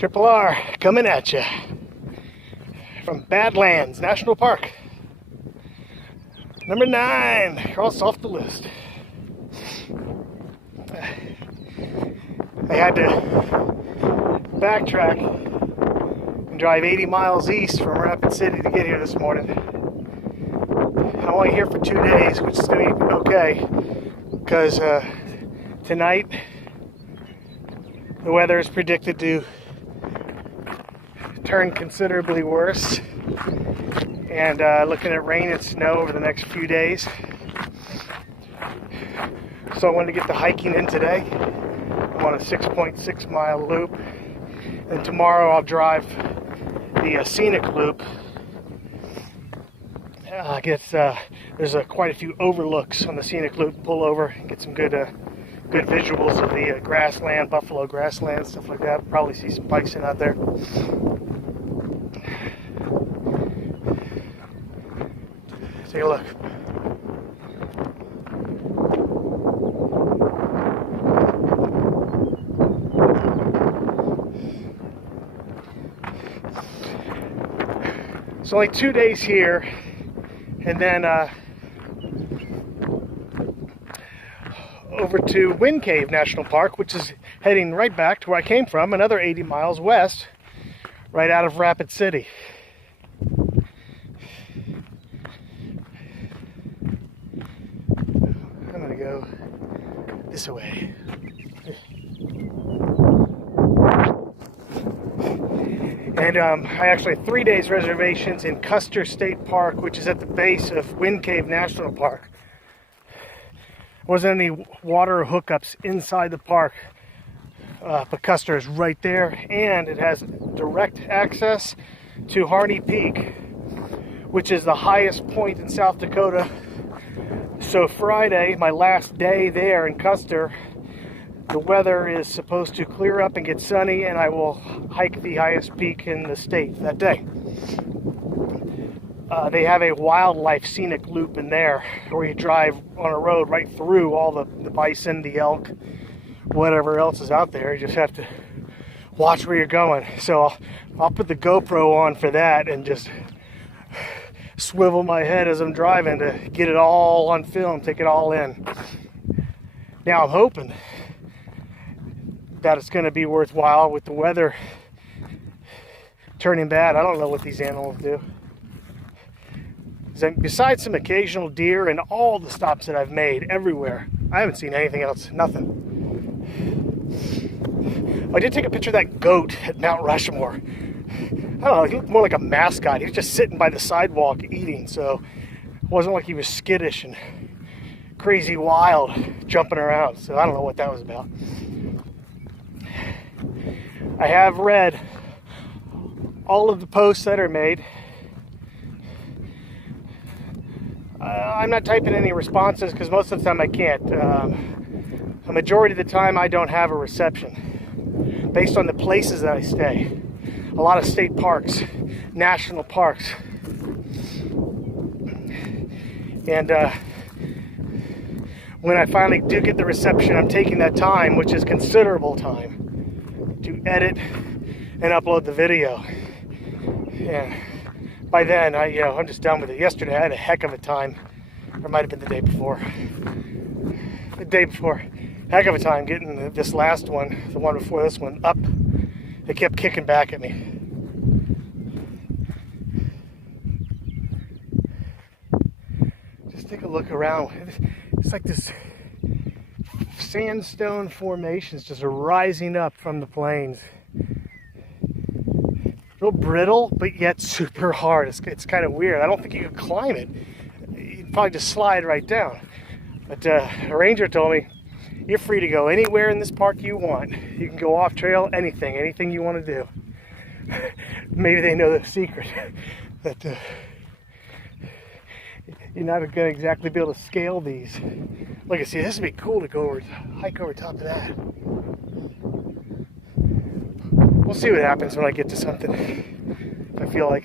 Triple R coming at you from Badlands National Park. Number 9, cross off the list. I had to backtrack and drive 80 miles east from Rapid City to get here this morning. I'm only here for 2 days, which is going to be okay, because tonight the weather is predicted to turn considerably worse, and looking at rain and snow over the next few days. So I wanted to get the hiking in today. I'm on a 6.6 mile loop, and tomorrow I'll drive the scenic loop. I guess there's quite a few overlooks on the scenic loop. Pull over, get some good visuals of the grassland, buffalo grassland, stuff like that. Probably see some bison out there. Take a look. It's only 2 days here, and then over to Wind Cave National Park, which is heading right back to where I came from, another 80 miles west, right out of Rapid City. I'm gonna go this way. And I actually have 3 days reservations in Custer State Park, which is at the base of Wind Cave National Park. Wasn't any water hookups inside the park, but Custer is right there, and it has direct access to Harney Peak, which is the highest point in South Dakota. So Friday, my last day there in Custer, the weather is supposed to clear up and get sunny, and I will hike the highest peak in the state that day. They have a wildlife scenic loop in there where you drive on a road right through all the bison, the elk, whatever else is out there. You just have to watch where you're going. So I'll put the GoPro on for that and just swivel my head as I'm driving to get it all on film, take it all in. Now I'm hoping that it's going to be worthwhile with the weather turning bad. I don't know what these animals do. Besides some occasional deer and all the stops that I've made everywhere, I haven't seen anything else, nothing. I did take a picture of that goat at Mount Rushmore. I don't know, he looked more like a mascot. He was just sitting by the sidewalk eating, so it wasn't like he was skittish and crazy wild jumping around, so I don't know what that was about. I have read all of the posts that are made. I'm not typing any responses because most of the time I can't. A majority of the time I don't have a reception based on the places that I stay. A lot of state parks, national parks. And when I finally do get the reception, I'm taking that time, which is considerable time, to edit and upload the video. And by then, I'm just done with it. Yesterday, I had a heck of a time. Or it might have been the day before. The day before. Heck of a time getting this last one, the one before this one, up. It kept kicking back at me. Just take a look around. It's like this sandstone formations just rising up from the plains. Real brittle, but yet super hard. It's kind of weird. I don't think you could climb it. You'd probably just slide right down. But a ranger told me, you're free to go anywhere in this park you want. You can go off trail, anything you want to do. Maybe they know the secret. That you're not going to exactly be able to scale these. Look, see, this would be cool to go hike over top of that. We'll see what happens when I get to something. I feel like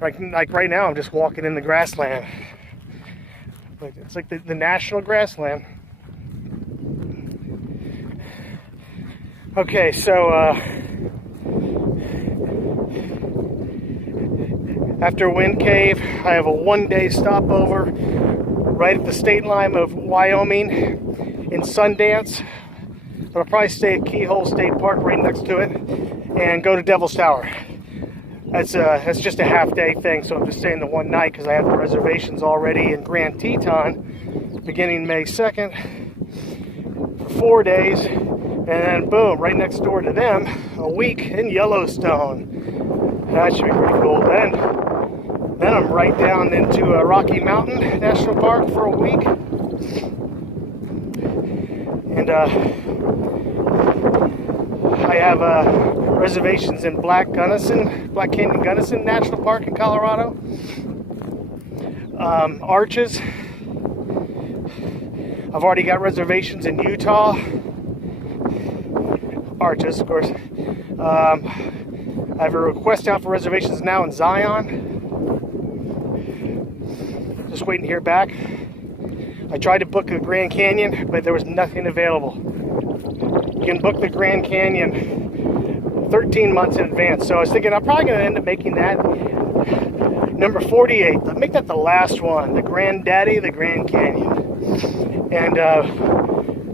right now I'm just walking in the grassland. But it's like the national grassland. Okay, so after Wind Cave, I have a one-day stopover right at the state line of Wyoming in Sundance. I'll probably stay at Keyhole State Park right next to it and go to Devil's Tower. That's just a half-day thing, so I'm just staying the one night because I have the reservations already in Grand Teton beginning May 2nd for 4 days, and then boom, right next door to them, a week in Yellowstone. That should be pretty cool. Then I'm right down into Rocky Mountain National Park for a week, and I have reservations in Black Canyon Gunnison National Park in Colorado. Arches. I've already got reservations in Utah. Arches, of course. I have a request out for reservations now in Zion. Just waiting to hear back. I tried to book the Grand Canyon, but there was nothing available. You can book the Grand Canyon 13 months in advance. So I was thinking I'm probably going to end up making that number 48. I'll make that the last one, the granddaddy, the Grand Canyon. And I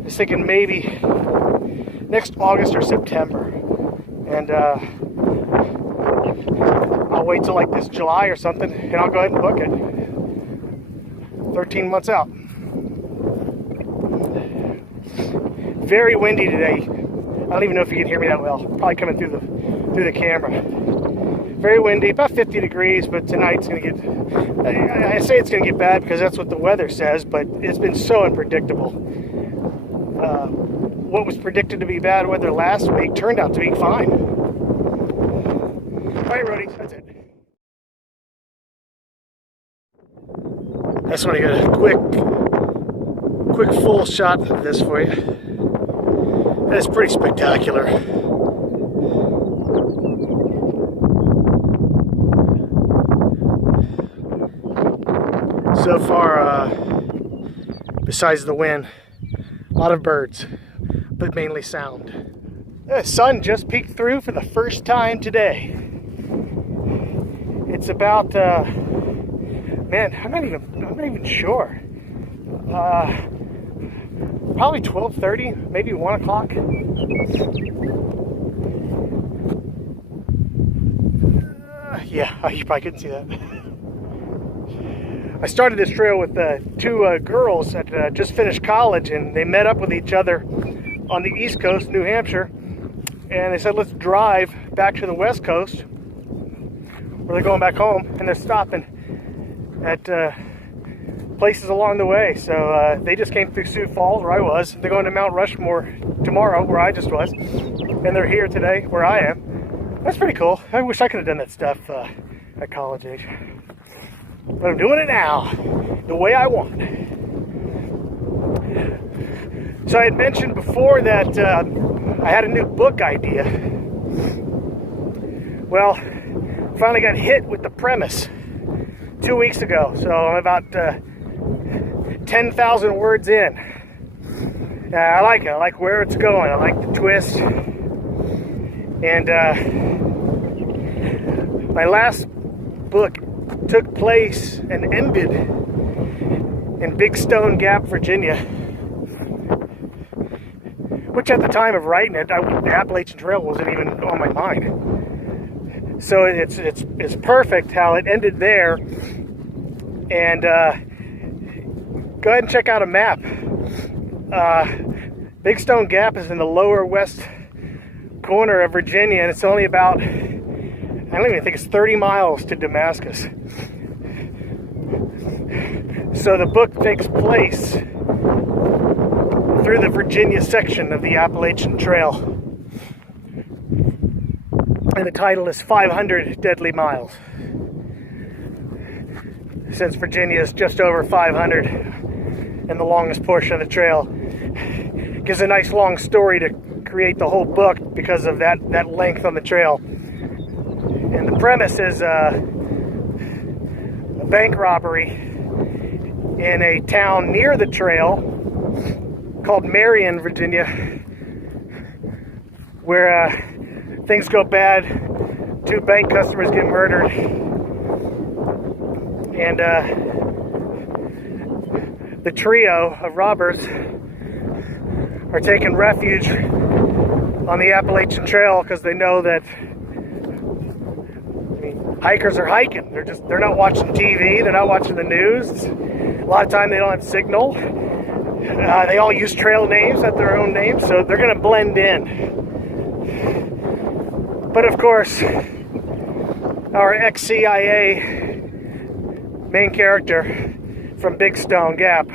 was thinking maybe next August or September. And I'll wait till like this July or something, and I'll go ahead and book it. 13 months out. Very windy today. I don't even know if you can hear me that well. Probably coming through the camera. Very windy, about 50 degrees, but tonight's gonna get, I say it's gonna get bad because that's what the weather says, but it's been so unpredictable. What was predicted to be bad weather last week turned out to be fine. All right, roadies, that's it. I just want to get a quick full shot of this for you. It's pretty spectacular. So far, besides the wind, a lot of birds, but mainly sound. The sun just peeked through for the first time today. It's about, man, I'm not even sure. Probably 12:30, maybe 1 o'clock. Yeah, you probably couldn't see that. I started this trail with two girls that just finished college, and they met up with each other on the East Coast, New Hampshire, and they said, let's drive back to the West Coast, where they're going back home, and they're stopping at places along the way. So they just came through Sioux Falls, where I was. They're going to Mount Rushmore tomorrow, where I just was, and they're here today, where I am. That's pretty cool. I wish I could have done that stuff at college age. But I'm doing it now, the way I want. So I had mentioned before that I had a new book idea. Well, finally got hit with the premise 2 weeks ago. So I'm about 10,000 words in. I like it. I like where it's going. I like the twist. And my last book took place and ended in Big Stone Gap, Virginia, which at the time of writing it, the Appalachian Trail wasn't even on my mind. So it's perfect how it ended there. And go ahead and check out a map. Big Stone Gap is in the lower west corner of Virginia, and it's only about, I don't even think it's 30 miles to Damascus. So the book takes place through the Virginia section of the Appalachian Trail. And the title is 500 Deadly Miles. Since Virginia is just over 500 and the longest portion of the trail, it gives a nice long story to create the whole book because of that length on the trail. And the premise is a bank robbery in a town near the trail called Marion, Virginia, where things go bad, 2 bank customers get murdered, and the trio of robbers are taking refuge on the Appalachian Trail because they know that, hikers are hiking. They're not watching TV. They're not watching the news. A lot of time they don't have signal. They all use trail names, not their own names, so they're going to blend in. But of course, our ex-CIA main character from Big Stone Gap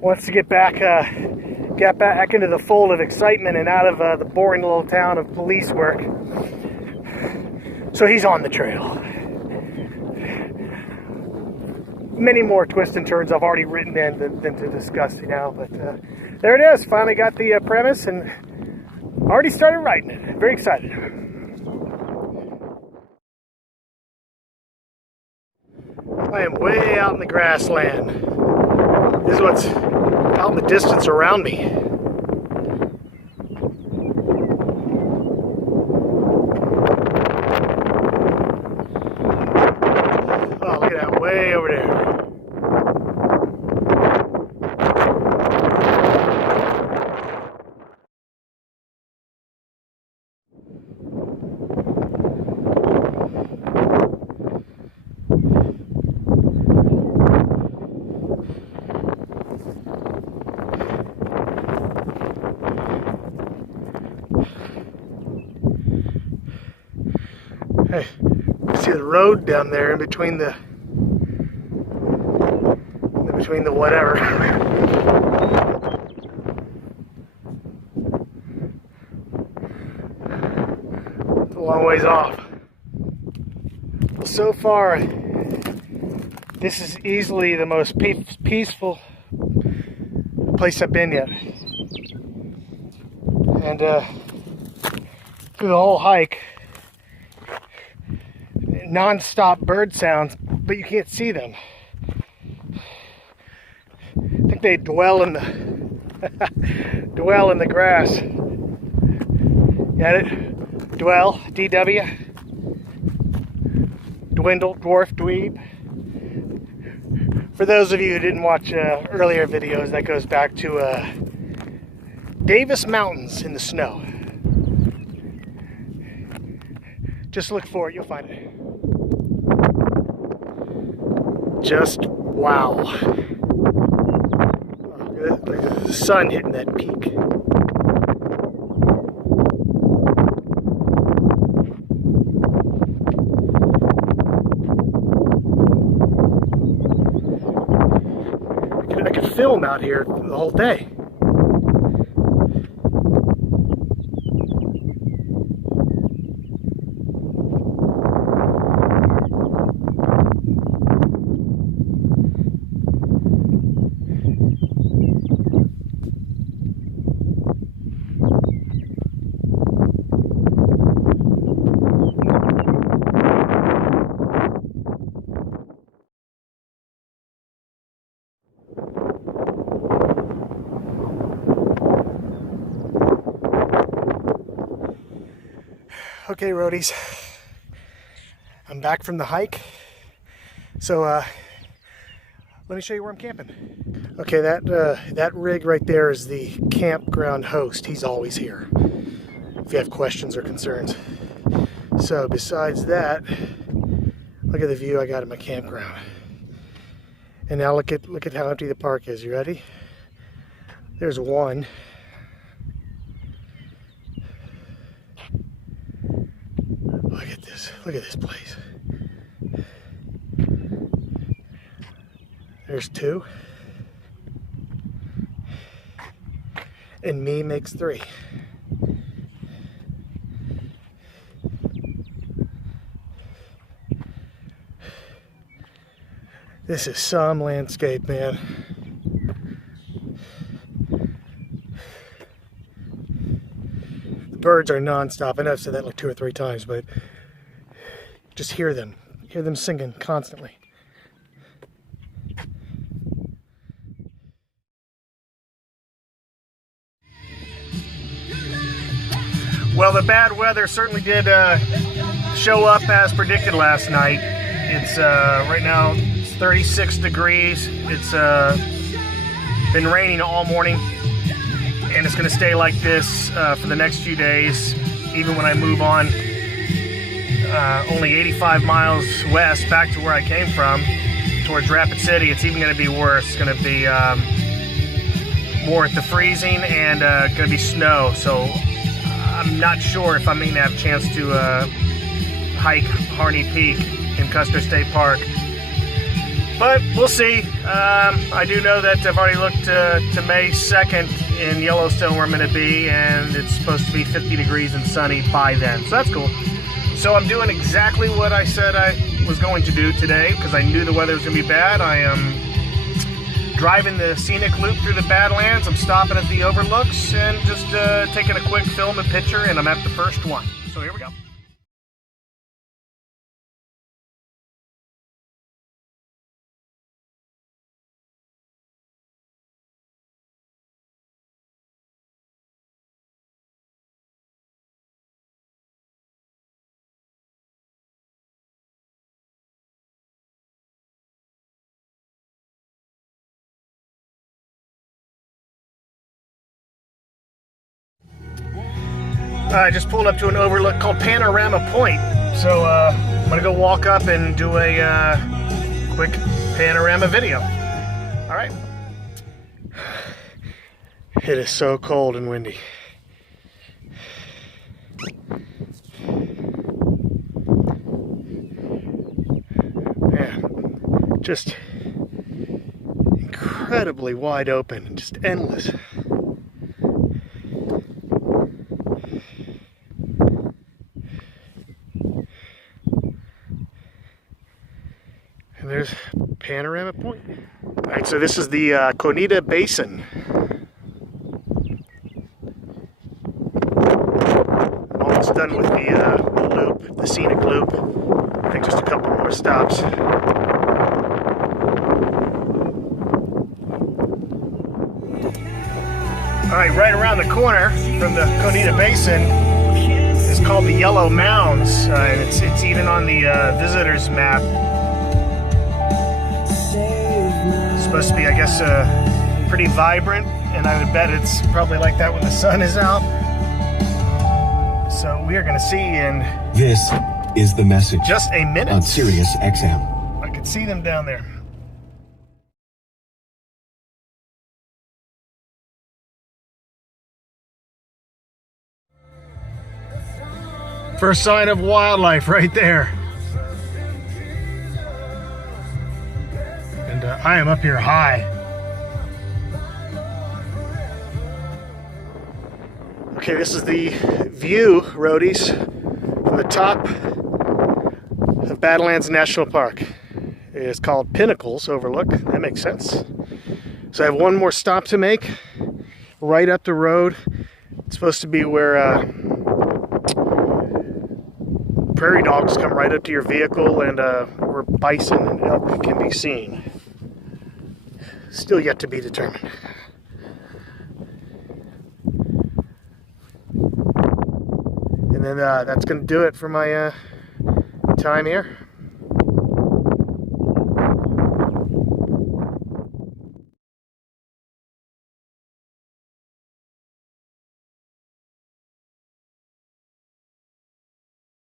wants to get back into the fold of excitement and out of the boring little town of police work. So he's on the trail. Many more twists and turns I've already written in than to discuss now, but there it is. Finally got the premise and already started writing it. Very excited. I am way out in the grassland. This is what's out in the distance around me. Oh, look at that, way over there. Hey, you see the road down there in between the whatever. It's a long ways off. So far, this is easily the most peaceful place I've been yet. And through the whole hike, non-stop bird sounds, but you can't see them. I think they dwell in the dwell in the grass. Get it? Dwell, DW. Dwindle, dwarf, dweeb. For those of you who didn't watch earlier videos, that goes back to Davis Mountains in the snow. Just look for it, you'll find it. Just wow. Look at the sun hitting that peak. I could film out here the whole day. Okay, roadies, I'm back from the hike, so let me show you where I'm camping. Okay, that rig right there is the campground host. He's always here if you have questions or concerns. So besides that, look at the view I got in my campground. And now look at how empty the park is. You ready? There's one. Look at this place. There's two. And me makes three. This is some landscape, man. The birds are non-stop. I know I've said that like 2 or 3 times, but just hear them singing constantly. Well, the bad weather certainly did show up as predicted last night. It's right now it's 36 degrees. It's been raining all morning, and it's going to stay like this for the next few days. Even when I move on only 85 miles west back to where I came from, towards Rapid City, it's even going to be worse. It's going to be more at the freezing and going to be snow. So I'm not sure if I'm going to have a chance to hike Harney Peak in Custer State Park. But we'll see. I do know that I've already looked to May 2nd in Yellowstone where I'm going to be, and it's supposed to be 50 degrees and sunny by then. So that's cool. So I'm doing exactly what I said I was going to do today because I knew the weather was going to be bad. I am driving the scenic loop through the Badlands. I'm stopping at the overlooks and just taking a quick film and picture, and I'm at the first one. So here we go. I just pulled up to an overlook called Panorama Point. So I'm gonna go walk up and do a quick panorama video. All right. It is so cold and windy. Man, just incredibly wide open and just endless. There's Panorama Point. All right, so this is the Conita Basin. I'm almost done with the loop, the scenic loop. I think just a couple more stops. All right, right around the corner from the Conita Basin is called the Yellow Mounds, and it's even on the visitor's map. Supposed to be, I guess, pretty vibrant, and I would bet it's probably like that when the sun is out. So we are going to see in This is the message just a minute on Sirius XM. I can see them down there. First sign of wildlife right there. And I am up here high. Okay, this is the view, roadies, from the top of Badlands National Park. It's called Pinnacles Overlook. That makes sense. So I have one more stop to make right up the road. It's supposed to be where prairie dogs come right up to your vehicle and where bison and elk can be seen. Still yet to be determined. And then that's going to do it for my time here.